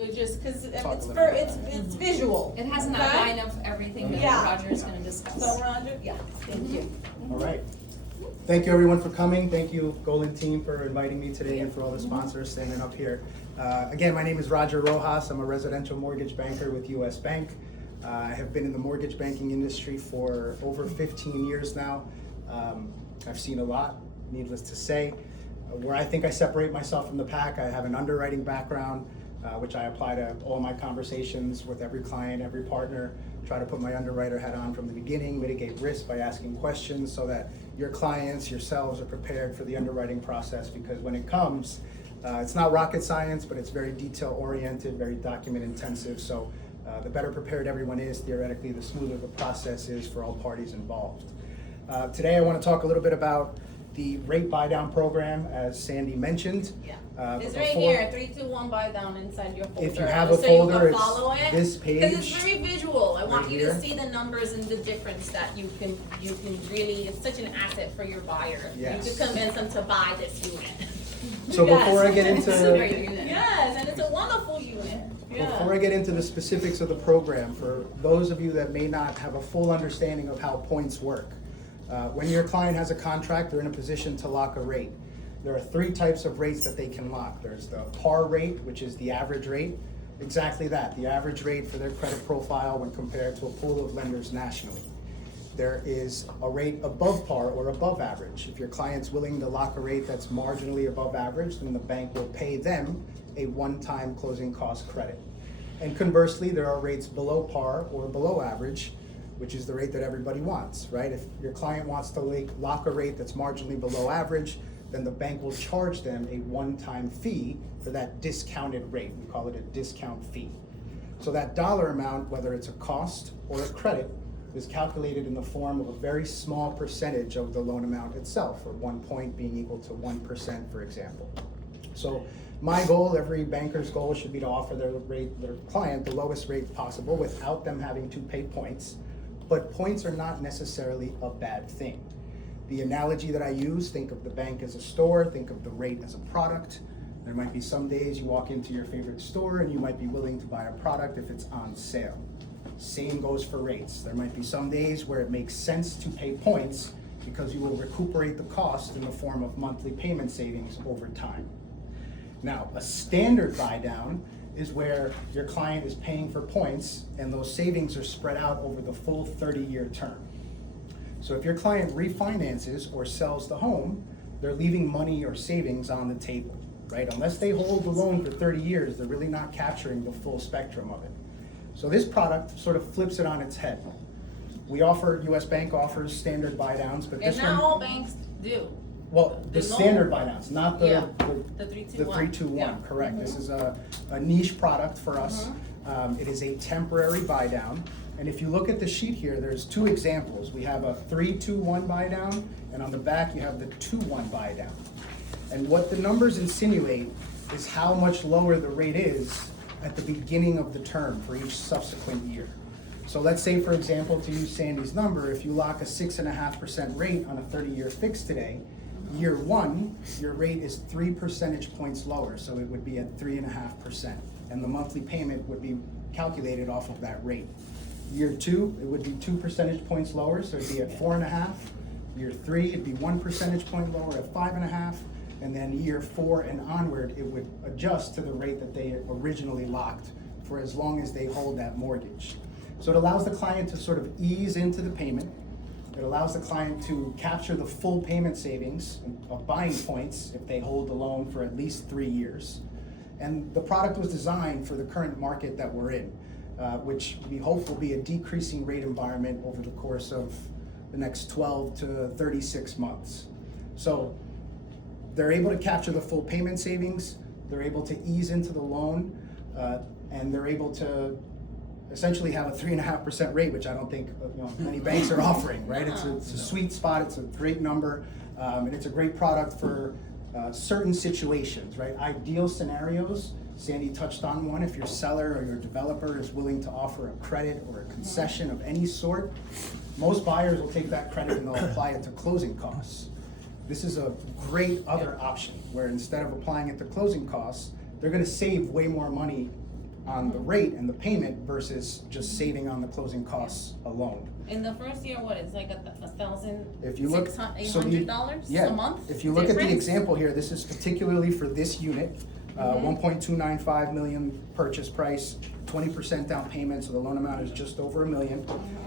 Just because Talk it's a for little bit it's about it. it's visual. It has an okay? outline of everything that Yeah. Roger is going to discuss. So Roger, yeah, thank you. All right. Thank you everyone for coming. Thank you Golden Team for inviting me today and for all the sponsors standing up here. Again, my name is Roger Rojas. I'm a residential mortgage banker with US Bank. I have been in the mortgage banking industry for over 15 years now. I've seen a lot, needless to say. Where I think I separate myself from the pack, I have an underwriting background, which I apply to all my conversations with every client, every partner. Try to put my underwriter hat on from the beginning, mitigate risk by asking questions so that your clients, yourselves are prepared for the underwriting process, because when it comes, it's not rocket science, but it's very detail oriented, very document intensive. So the better prepared everyone is, theoretically, the smoother the process is for all parties involved. Today I want to talk a little bit about the rate buy down program, as Sandy mentioned. Yeah, But it's right before- here. 3, 2, 1 buy down inside your folder. If you have a so you folder, can follow it's it. this Because it's page very visual. I want right you here. to see the numbers and the difference that you can really. It's such an asset for your buyer. Yes. You can convince them to buy this unit. So Yes. before I get It's a great into unit. Yes, and it's a wonderful unit. Yeah. before I get into the specifics of the program, for those of you that may not have a full understanding of how points work, when your client has a contract, they're in a position to lock a rate. There are 3 types of rates that they can lock. There's the par rate, which is the average rate. Exactly that, the average rate for their credit profile when compared to a pool of lenders nationally. There is a rate above par or above average. If your client's willing to lock a rate that's marginally above average, then the bank will pay them a one-time closing cost credit. And conversely, there are rates below par or below average, which is the rate that everybody wants, right? If your client wants to lock a rate that's marginally below average, then the bank will charge them a one-time fee for that discounted rate. We call it a discount fee. So that dollar amount, whether it's a cost or a credit, is calculated in the form of a very small percentage of the loan amount itself, or 1 point being equal to 1%, for example. So my goal, every banker's goal, should be to offer their client the lowest rate possible without them having to pay points. But points are not necessarily a bad thing. The analogy that I use, think of the bank as a store, think of the rate as a product. There might be some days you walk into your favorite store and you might be willing to buy a product if it's on sale. Same goes for rates. There might be some days where it makes sense to pay points because you will recuperate the cost in the form of monthly payment savings over time. Now, a standard buy down is where your client is paying for points and those savings are spread out over the full 30-year term. So if your client refinances or sells the home, they're leaving money or savings on the table, right? Unless they hold the loan for 30 years, they're really not capturing the full spectrum of it. So this product sort of flips it on its head. We offer, US Bank offers standard buy downs, but And this not one, all banks do. well, the the loan- standard buy downs, not the, Yeah, the the 3, 2, the 1. 3-2-1, Yeah. correct. This is a niche product for us. It is a temporary buy down. And if you look at the sheet here, there's 2 examples. We have a 3-2-1 buy down, and on the back you have the 2-1 buy down. And what the numbers insinuate is how much lower the rate is at the beginning of the term for each subsequent year. So let's say, for example, to use Sandy's number, if you lock a 6.5% rate on a 30-year fix today, year 1, your rate is 3 percentage points lower, so it would be at 3.5%, and the monthly payment would be calculated off of that rate. Year 2, it would be 2 percentage points lower, so it'd be at 4.5. Year 3, it'd be 1 percentage point lower at 5.5, and then year 4 and onward, it would adjust to the rate that they originally locked for as long as they hold that mortgage. So it allows the client to sort of ease into the payment. It allows the client to capture the full payment savings of buying points if they hold the loan for at least 3 years. And the product was designed for the current market that we're in, which we hope will be a decreasing rate environment over the course of the next 12 to 36 months. So they're able to capture the full payment savings, they're able to ease into the loan, and they're able to essentially have a 3.5% rate, which I don't think many banks are offering, right? It's a sweet spot, it's a great number, and it's a great product for certain situations, right? Ideal scenarios, Sandy touched on one. If your seller or your developer is willing to offer a credit or a concession of any sort, most buyers will take that credit and they'll apply it to closing costs. This is a great other option where instead of applying it to closing costs, they're going to save way more money on the rate and the payment versus just saving on the closing costs alone. In the first year, what, it's like If you look, so the, $800 yeah, a month? if you look at the difference? example here, this is particularly for this unit, 1.295 million purchase price, 20% down payment, so the loan amount is just over $1 million.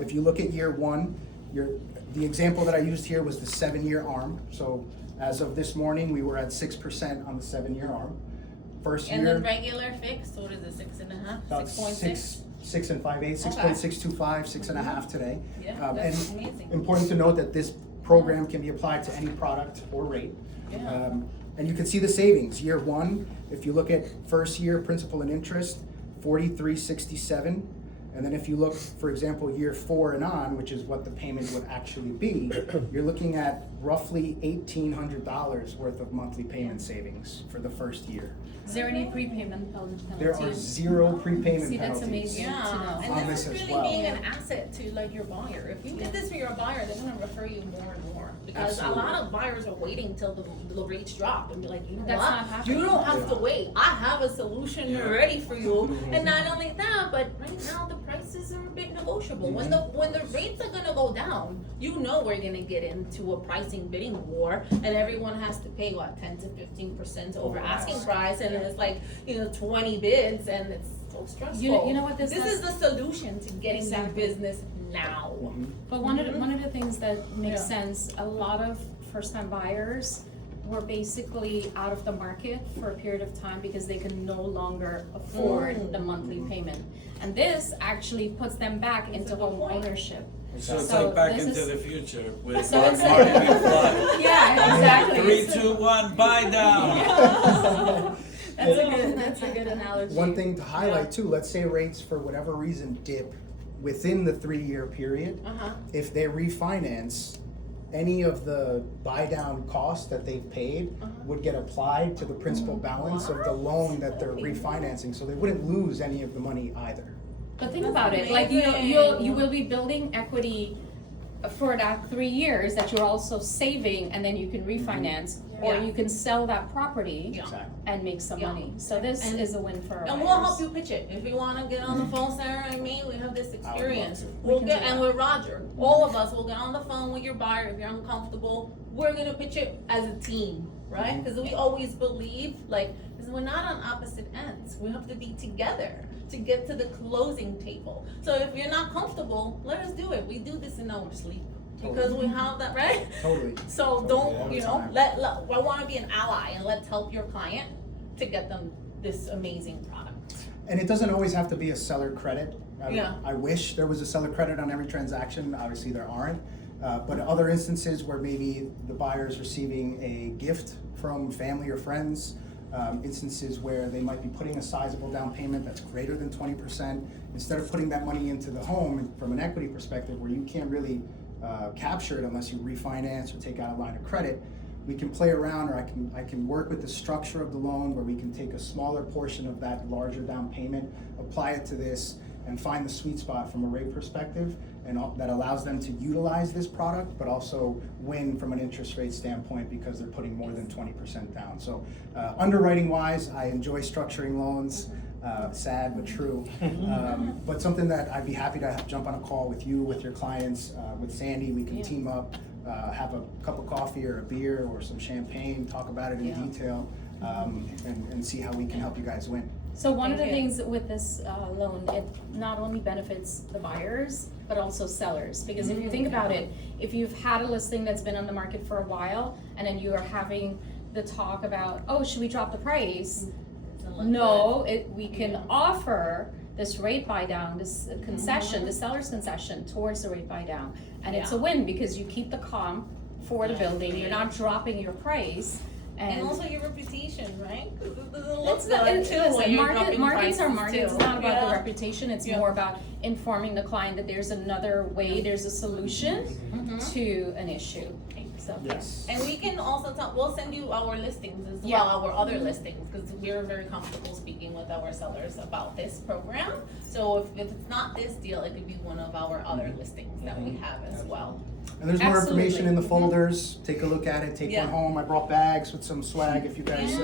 If you look at year one, the example that I used here was the 7-year ARM. So as of this morning, we were at 6% on the 7-year ARM. First And the year, regular fixed, what is it, 6.5, about 6.6? 6 and 5/8, 6.625, 6.5 today. Yeah, that's And amazing. important to note that this program can be applied to any product or rate. Yeah. And you can see the savings. Year one, if you look at first year principal and interest, 43.67. And then if you look, for example, year 4 and on, which is what the payment would actually be, you're looking at roughly $1,800 worth of monthly payment savings for the first year. Is there any prepayment penalties? There are 0 prepayment See, that's penalties. amazing. Yeah, to know. On and this this is as really well. being an asset to like your buyer. If you did this for your buyer, they're gonna refer you more and more. Because Absolutely. a lot of buyers are waiting till the rates drop and be like, you know That's not what? happening. You don't have to Yeah. wait. I have a solution ready for you. And not only that, but right now the prices are a bit negotiable. When the rates are gonna go down, you know we're gonna get into a pricing bidding war, and everyone has to pay what 10 to 15% over asking price, and it's like 20 bids, and it's so stressful. You know what this is the solution to getting Exactly. new business now. But one of the things that makes Yeah. sense, a lot of first-time buyers were basically out of the market for a period of time because they can no longer afford the monthly payment. And this actually puts them back into home ownership. So it's So like back this into is- the future with So Marty it's- McFly. Yeah, exactly. 3, 2, 1, buy down. That's a good analogy. One thing to highlight too, let's say rates for whatever reason dip within the 3-year period. If they refinance, any of the buy down costs that they've paid would get applied to the principal balance of the loan that they're refinancing, so they wouldn't lose any of the money either. But think about it, like you will be building equity for that 3 years that you're also saving, and then you can refinance, or Yeah. you can sell that property Yeah. Exactly. and make some Yeah. money. So this And- is a win for our And buyers. we'll help you pitch it. If you wanna get on the phone, Sarah and me, we have this experience. to. We'll can get, do and that. with Roger, all of us will get on the phone with your buyer if you're uncomfortable. We're gonna pitch it as a team, right? Cause we always believe, like, 'cause we're not on opposite ends. We have to be together to get to the closing table. So if you're not comfortable, let us do it. We do this in our sleep. Because we have that, right? Totally. So Totally, don't, all you the know, time. I wanna be an ally and let's help your client to get them this amazing product. And it doesn't always have to be a seller credit. Yeah. I wish there was a seller credit on every transaction, obviously there aren't. But other instances where maybe the buyer is receiving a gift from family or friends, instances where they might be putting a sizable down payment that's greater than 20%, instead of putting that money into the home from an equity perspective where you can't really capture it unless you refinance or take out a line of credit, we can play around, or I can work with the structure of the loan where we can take a smaller portion of that larger down payment, apply it to this, and find the sweet spot from a rate perspective, and that allows them to utilize this product, but also win from an interest rate standpoint because they're putting more than 20% down. So underwriting wise, I enjoy structuring loans. Sad but true, but something that I'd be happy to jump on a call with you, with your clients, with Sandy. We can team up, have a cup of coffee or a beer or some champagne, talk about it in detail, and see how we can help you guys win. So one of the Thank you. things with this loan, it not only benefits the buyers, but also sellers. Because if you think about it, if you've had a listing that's been on the market for a while, and then you are having the talk about, oh, should we drop the price? No, we can offer this rate buy down, this concession, the seller's concession towards the rate buy down. And it's a win because you keep the comp for the building, you're not dropping your price. And also your reputation, right? It's not, markets are markets. It's not about the reputation. It's Yeah. more about informing the client that there's another way, there's a solution to an issue. So, Yes. And we can also talk, we'll send you our listings as Yeah. well, our other listings, because we're very comfortable speaking with our sellers about this program. So if it's not this deal, it could be one of our other listings that we have as well. And there's more Absolutely. information in the folders. Take a look at it. Take Yeah. one home. I brought bags with some swag if you guys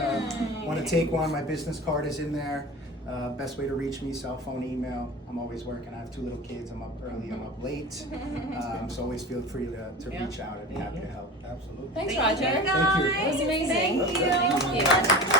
want to take one. My business card is in there. Best way to reach me, cell phone, email. I'm always working. I have 2 little kids. I'm up early, I'm up late. So always feel free to Yeah. reach out. I'd be happy to help. Absolutely. Thanks, Thank Roger. you, Thank you. guys. It was amazing. Thank you. Thank you.